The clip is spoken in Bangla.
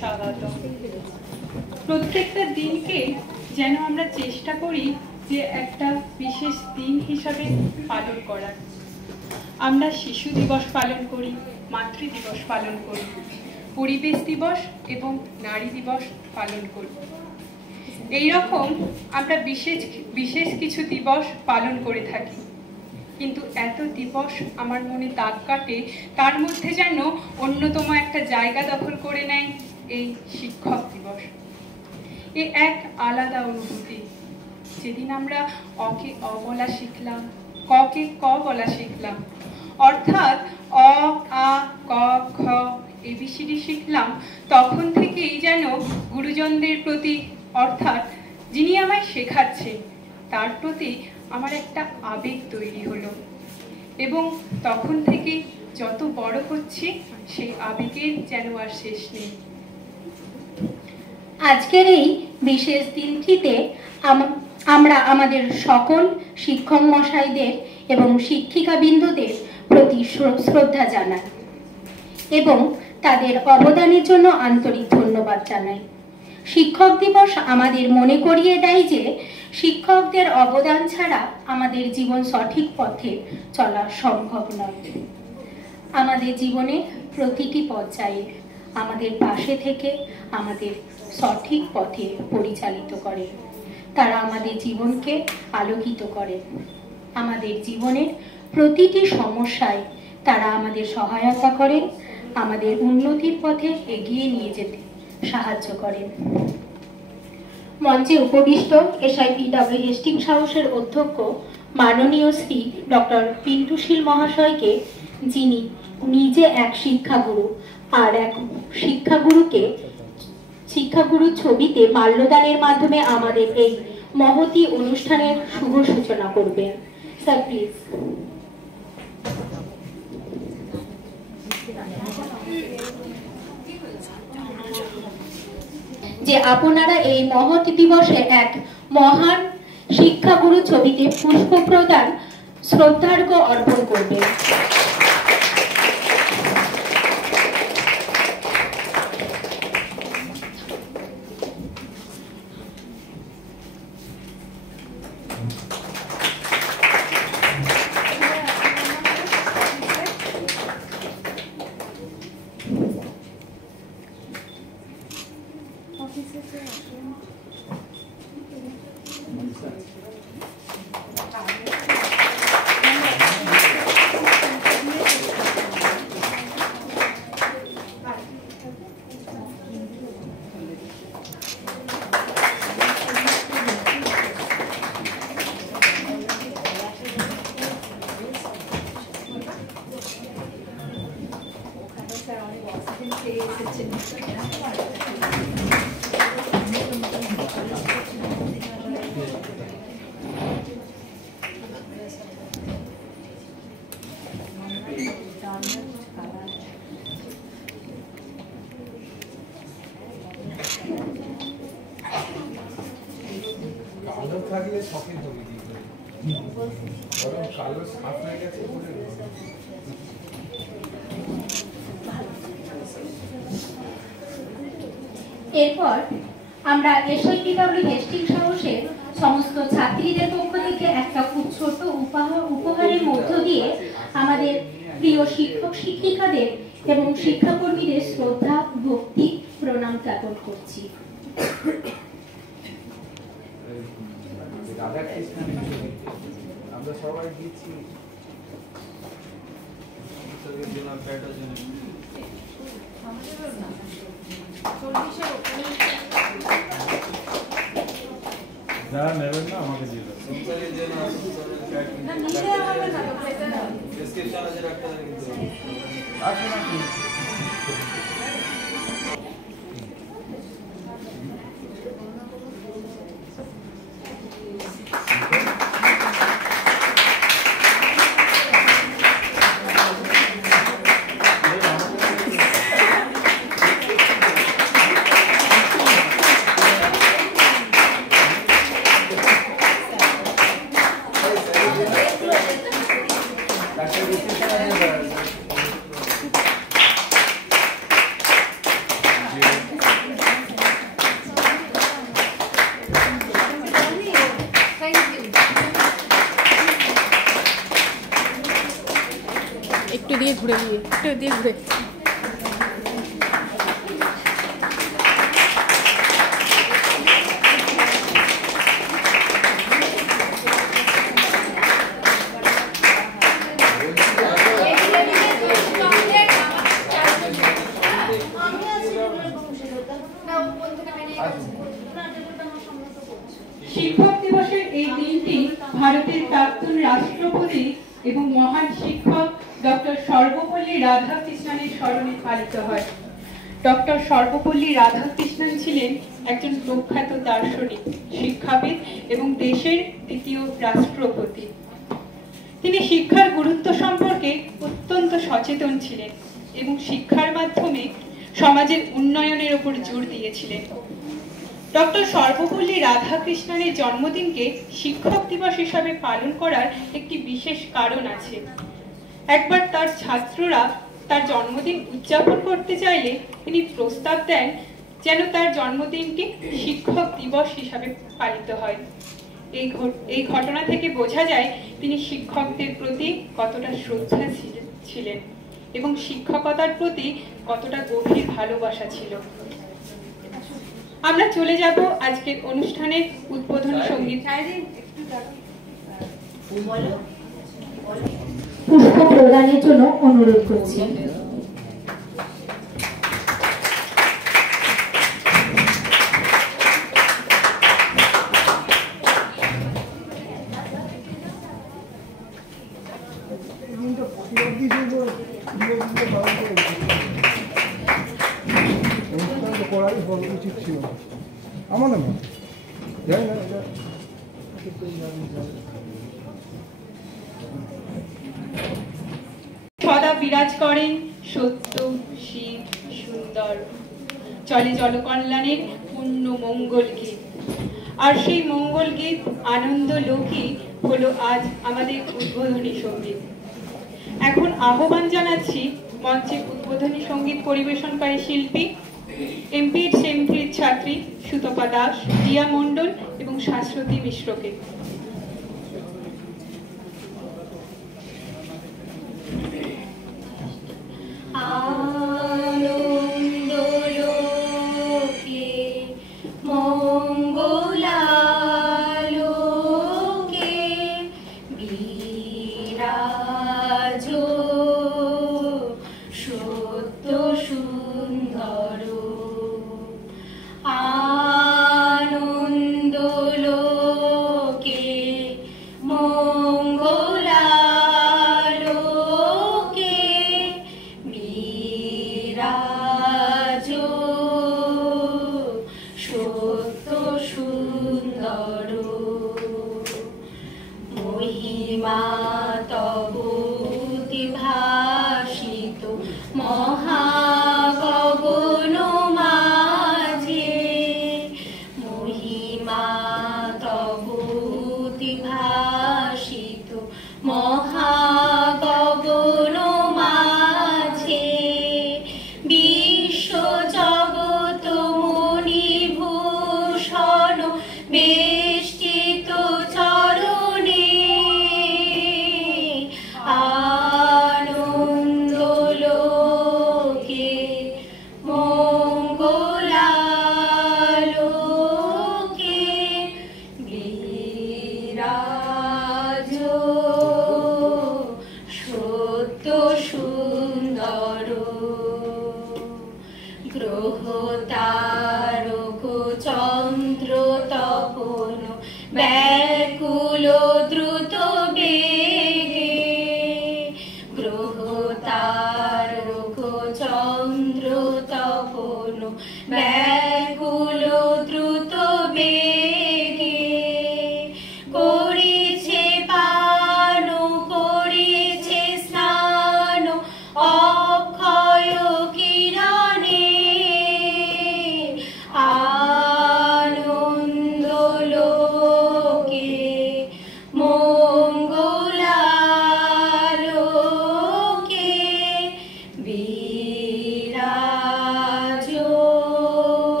স্বাগত। প্রত্যেকটা দিনকে যেন আমরা চেষ্টা করি যে একটা বিশেষ দিন হিসাবে পালন করার। আমরা শিশু দিবস পালন করি, মাতৃ দিবস পালন করি, পরিবেশ দিবস এবং নারী দিবস পালন করি। এইরকম আমরা বিশেষ কিছু দিবস পালন করে থাকি, কিন্তু এত দিবস আমার মনে দাগ কাটে, তার মধ্যে যেন অন্যতম একটা জায়গা দখল করে নেয় এই শিক্ষক দিবস। এ এক আলাদা অনুভূতি। যেদিন আমরা অকে অ বলা শিখলাম, ককে ক বলা শিখলাম, অর্থাৎ অ আ ক খ এবিসিডি শিখলাম, তখন থেকেই যেন গুরুজনদের প্রতি, অর্থাৎ যিনি আমায় শেখাচ্ছেন তার প্রতি আমার একটা আবেগ তৈরি হলো, এবং তখন থেকে যত বড় হচ্ছি সেই আবেগের যেন আর শেষ নেই। আজকের এই বিশেষ দিনটিতে আমরা আমাদের সকল শিক্ষক মশাইদের এবং শিক্ষিকাবৃন্দদের প্রতি শ্রদ্ধা জানাই এবং তাদের অবদানের জন্য আন্তরিক ধন্যবাদ জানাই। শিক্ষক দিবস আমাদের মনে করিয়ে দেয় যে শিক্ষকদের অবদান ছাড়া আমাদের জীবন সঠিক পথে চলা সম্ভব নয়। আমাদের জীবনের প্রতিটি পর্যায়ে আমাদের পাশে থেকে আমাদের সঠিক পথে পরিচালিত করে। তারা আমাদের জীবনকে আলোকিত করে। আমাদের জীবনের প্রতিটি সমস্যায় তারা আমাদের সহায়তা করেন, আমাদের উন্নতির পথে এগিয়ে নিয়ে যেতে সাহায্য করেন। মঞ্চে উপবিষ্ট SIPW হেস্টিংস হাউসের অধ্যক্ষ মাননীয় শ্রী ডক্টর পিন্টু শীল মহাশয়কে, যিনি নিজে এক শিক্ষাগুরু, আর এক শিক্ষাগুরুর ছবিতে মাল্যদানের মাধ্যমে আমাদের এই মহতী অনুষ্ঠানের শুভ সূচনা করবেন। Sir please. যে আপনারা এই মহতী দিবসে এক মহান শিক্ষাগুরু ছবিতে পুষ্প প্রদান শ্রদ্ধার্ঘ্য অর্পণ করবেন। এরপর আমরা SIPW হেস্টিংস হাউসের সমস্ত ছাত্রীদের পক্ষ থেকে একটা খুব ছোট উপহারের মধ্য দিয়ে আমাদের প্রিয় শিক্ষক শিক্ষিকাদের এবং শিক্ষাকর্মীদের শ্রদ্ধা ভক্তি প্রণাম জ্ঞাপন করছি। আমরা সবাই দিচ্ছি যারা নেবেন না আমাকে দিয়ে ঘুরে দিয়ে একটু দিয়ে ঘুরে। শিক্ষক দিবসের এই দিনটি ভারতের প্রাক্তন রাষ্ট্রপতি এবং মহান শিক্ষক ডক্টর সর্বপল্লী রাধাকৃষ্ণনের স্মরণে পালিত হয়। ডক্টর সর্বপল্লী রাধাকৃষ্ণন ছিলেন একজন প্রখ্যাত দার্শনিক, শিক্ষাবিদ এবং দেশের দ্বিতীয় রাষ্ট্রপতি। তিনি শিক্ষার গুরুত্ব সম্পর্কে অত্যন্ত সচেতন ছিলেন এবং শিক্ষার মাধ্যমে সমাজের উন্নয়নের উপর জোর দিয়েছিলেন। ডক্টর সর্বপল্লী রাধাকৃষ্ণনের জন্মদিনকে শিক্ষক দিবস হিসাবে পালন করার একটি বিশেষ কারণ আছে। একবার তার ছাত্ররা তার জন্মদিন উদযাপন করতে চাইলে তিনি প্রস্তাব দেন যেন তার জন্মদিনটি শিক্ষক দিবস হিসাবে পালিত হয়। এই ঘটনা থেকে বোঝা যায় তিনি শিক্ষকদের প্রতি কতটা শ্রদ্ধা ছিলেন এবং শিক্ষকতার প্রতি কতটা গভীর ভালোবাসা ছিল। আমরা চলে যাব আজকের অনুষ্ঠানের উদ্বোধনী সঙ্গীত। পুষ্প প্রদানের জন্য অনুরোধ করছি। উচিত ছিল আমাদের না সদা বিরাজ করেন সত্য শিব সুন্দর, চলে জলকল্যাণের পূর্ণ মঙ্গল গীত। আর সেই মঙ্গল গীত আনন্দ লোকই হলো আজ আমাদের উদ্বোধনী সঙ্গীত। এখন আহ্বান জানাচ্ছি মঞ্চে উদ্বোধনী সঙ্গীত পরিবেশনকারী শিল্পী এমপির সেমথির ছাত্রী সুতপা দাস, রিয়া মণ্ডল এবং শাশ্বতী মিশ্রকে। সত্য সুন্দর।